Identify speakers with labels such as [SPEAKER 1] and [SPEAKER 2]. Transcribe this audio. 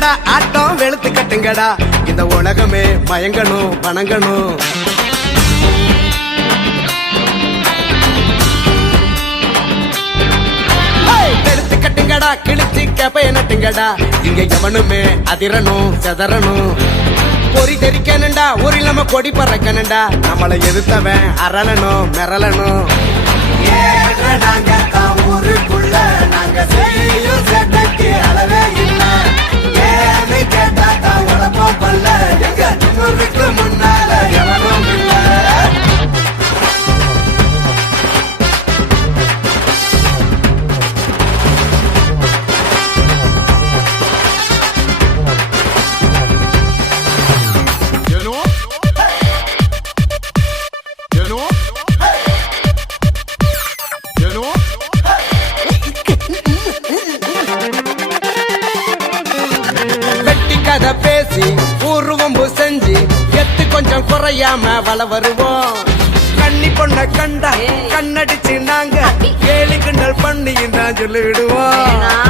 [SPEAKER 1] கட்டுங்கடா ஆட்டம் வெளுத்து கட்டுங்கடா. இந்த உலகமே மயங்கணும் வணங்கணும். ஹேய்! கட்டுங்கடா கிழிச்சு கேப்பைய நட்டுங்கடா. இங்க எவனுமே அதிரணும் செதறணும். பொறி தெரிக்கணுண்டா ஊரில் நம்ம கொடி பறக்கணுண்டா நம்மளை எதிர்த்தவன் அரளணும் மிரளணும். ஏற நாங்க தான் ஊருக்குள்ள நாங்க கதை பேசி ஊர்வம்பு செஞ்சு எத்து கொஞ்சம் குறையாம வள வருவோம். கண்ணி பொண்ண கண்டா கண்ணடிச்சு நாங்க கேலி கிண்டல் பண்ணி நான் சொல்லிடுவோம்.